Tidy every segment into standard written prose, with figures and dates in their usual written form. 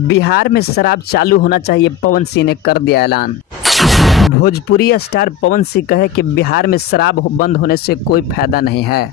बिहार में शराब चालू होना चाहिए, पवन सिंह ने कर दिया ऐलान। भोजपुरी स्टार पवन सिंह कहे कि बिहार में शराब बंद होने से कोई फायदा नहीं है।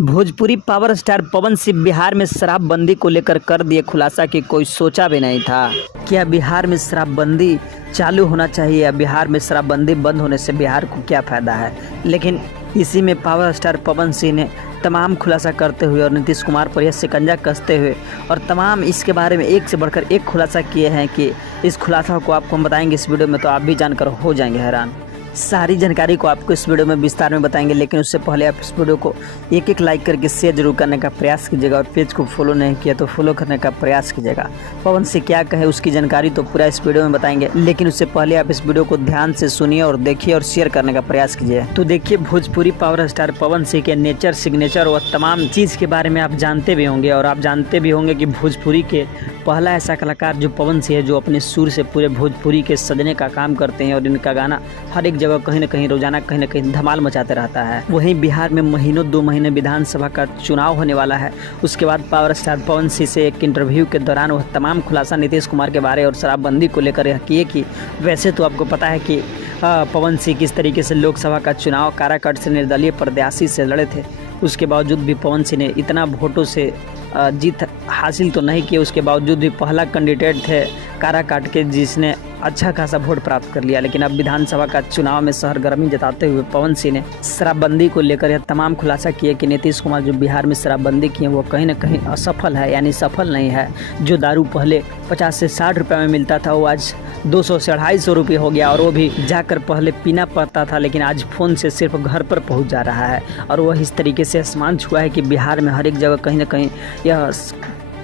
भोजपुरी पावर स्टार पवन सिंह बिहार में शराबबंदी को लेकर कर दिए खुलासा कि कोई सोचा भी नहीं था। क्या बिहार में शराबबंदी चालू होना चाहिए या बिहार में शराबबंदी बंद होने से बिहार को क्या फ़ायदा है। लेकिन इसी में पावर स्टार पवन सिंह ने तमाम खुलासा करते हुए और नीतीश कुमार पर यह शिकंजा कसते हुए और तमाम इसके बारे में एक से बढ़कर एक खुलासा किए हैं कि इस खुलासा को आपको हम बताएंगे इस वीडियो में, तो आप भी जानकर हो जाएंगे हैरान। सारी जानकारी को आपको इस वीडियो में विस्तार में बताएंगे, लेकिन उससे पहले आप इस वीडियो को एक लाइक करके शेयर जरूर करने का प्रयास कीजिएगा और पेज को फॉलो नहीं किया तो फॉलो करने का प्रयास कीजिएगा। पवन सिंह क्या कहे उसकी जानकारी तो पूरा इस वीडियो में बताएंगे, लेकिन उससे पहले आप इस वीडियो को ध्यान से सुनिए और देखिए और शेयर करने का प्रयास कीजिए। तो देखिए, भोजपुरी पावर स्टार पवन सिंह के नेचर, सिग्नेचर और तमाम चीज़ के बारे में आप जानते भी होंगे और आप जानते भी होंगे कि भोजपुरी के पहला ऐसा कलाकार जो पवन सिंह है, जो अपने सुर से पूरे भोजपुरी के सजने का काम करते हैं और इनका गाना हर एक जगह कहीं न कहीं रोजाना कहीं न कहीं धमाल मचाते रहता है। वहीं बिहार में महीनों 2 महीने विधानसभा का चुनाव होने वाला है। उसके बाद पावर स्टार पवन सिंह से एक इंटरव्यू के दौरान वह तमाम खुलासा नीतीश कुमार के बारे और शराबबंदी को लेकर यह किए कि वैसे तो आपको पता है कि पवन सिंह किस तरीके से लोकसभा का चुनाव काराकाट से निर्दलीय प्रत्याशी से लड़े थे। उसके बावजूद भी पवन सिंह ने इतना वोटों से जीत हासिल तो नहीं की, उसके बावजूद भी पहला कैंडिडेट थे काराकाट के जिसने अच्छा खासा वोट प्राप्त कर लिया। लेकिन अब विधानसभा का चुनाव में सरगर्मी जताते हुए पवन सिंह ने शराबबंदी को लेकर यह तमाम खुलासा किए कि नीतीश कुमार जो बिहार में शराबबंदी किए वो कहीं न कहीं असफल है, यानी सफल नहीं है। जो दारू पहले 50 से 60 रुपये में मिलता था वो आज 200 से 250 रुपये हो गया और वो भी जाकर पहले पीना पड़ता था, लेकिन आज फ़ोन से सिर्फ घर पर पहुंच जा रहा है। और वह इस तरीके से आसमान छुआ है कि बिहार में हर एक जगह कहीं न कहीं यह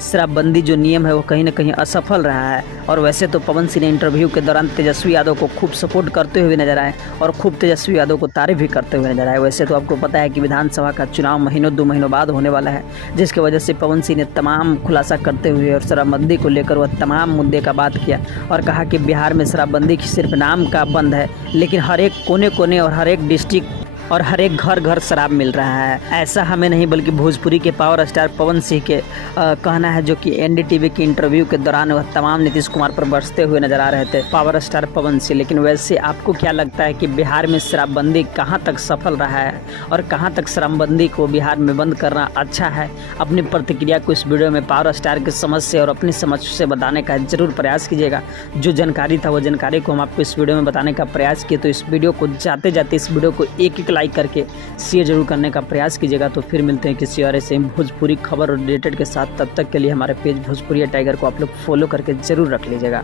शराबबंदी जो नियम है वो कहीं न कहीं असफल रहा है। और वैसे तो पवन सिंह ने इंटरव्यू के दौरान तेजस्वी यादव को खूब सपोर्ट करते हुए नजर आए और खूब तेजस्वी यादव को तारीफ भी करते हुए नजर आए। वैसे तो आपको पता है कि विधानसभा का चुनाव महीनों 2 महीनों बाद होने वाला है, जिसकी वजह से पवन सिंह ने तमाम खुलासा करते हुए और शराबबंदी को लेकर वह तमाम मुद्दे का बात किया और कहा कि बिहार में शराबबंदी सिर्फ नाम का बंद है, लेकिन हर एक कोने कोने और हर एक डिस्ट्रिक्ट और हर एक घर घर शराब मिल रहा है। ऐसा हमें नहीं बल्कि भोजपुरी के पावर स्टार पवन सिंह के कहना है, जो कि एनडीटीवी की इंटरव्यू के दौरान वह तमाम नीतीश कुमार पर बरसते हुए नजर आ रहे थे पावर स्टार पवन सिंह। लेकिन वैसे आपको क्या लगता है कि बिहार में शराबबंदी कहाँ तक सफल रहा है और कहाँ तक शराबबंदी को बिहार में बंद करना अच्छा है? अपनी प्रतिक्रिया को इस वीडियो में पावर स्टार की समझ से और अपनी समझ से बताने का जरूर प्रयास कीजिएगा। जो जानकारी था वो जानकारी को हम आपको इस वीडियो में बताने का प्रयास किए, तो इस वीडियो को जाते जाते इस वीडियो को एक लाइक करके शेयर जरूर करने का प्रयास कीजिएगा। तो फिर मिलते हैं किसी और ऐसे भोजपुरी खबर और रिलेटेड के साथ। तब तक के लिए हमारे पेज भोजपुरी टाइगर को आप लोग फॉलो करके जरूर रख लीजिएगा।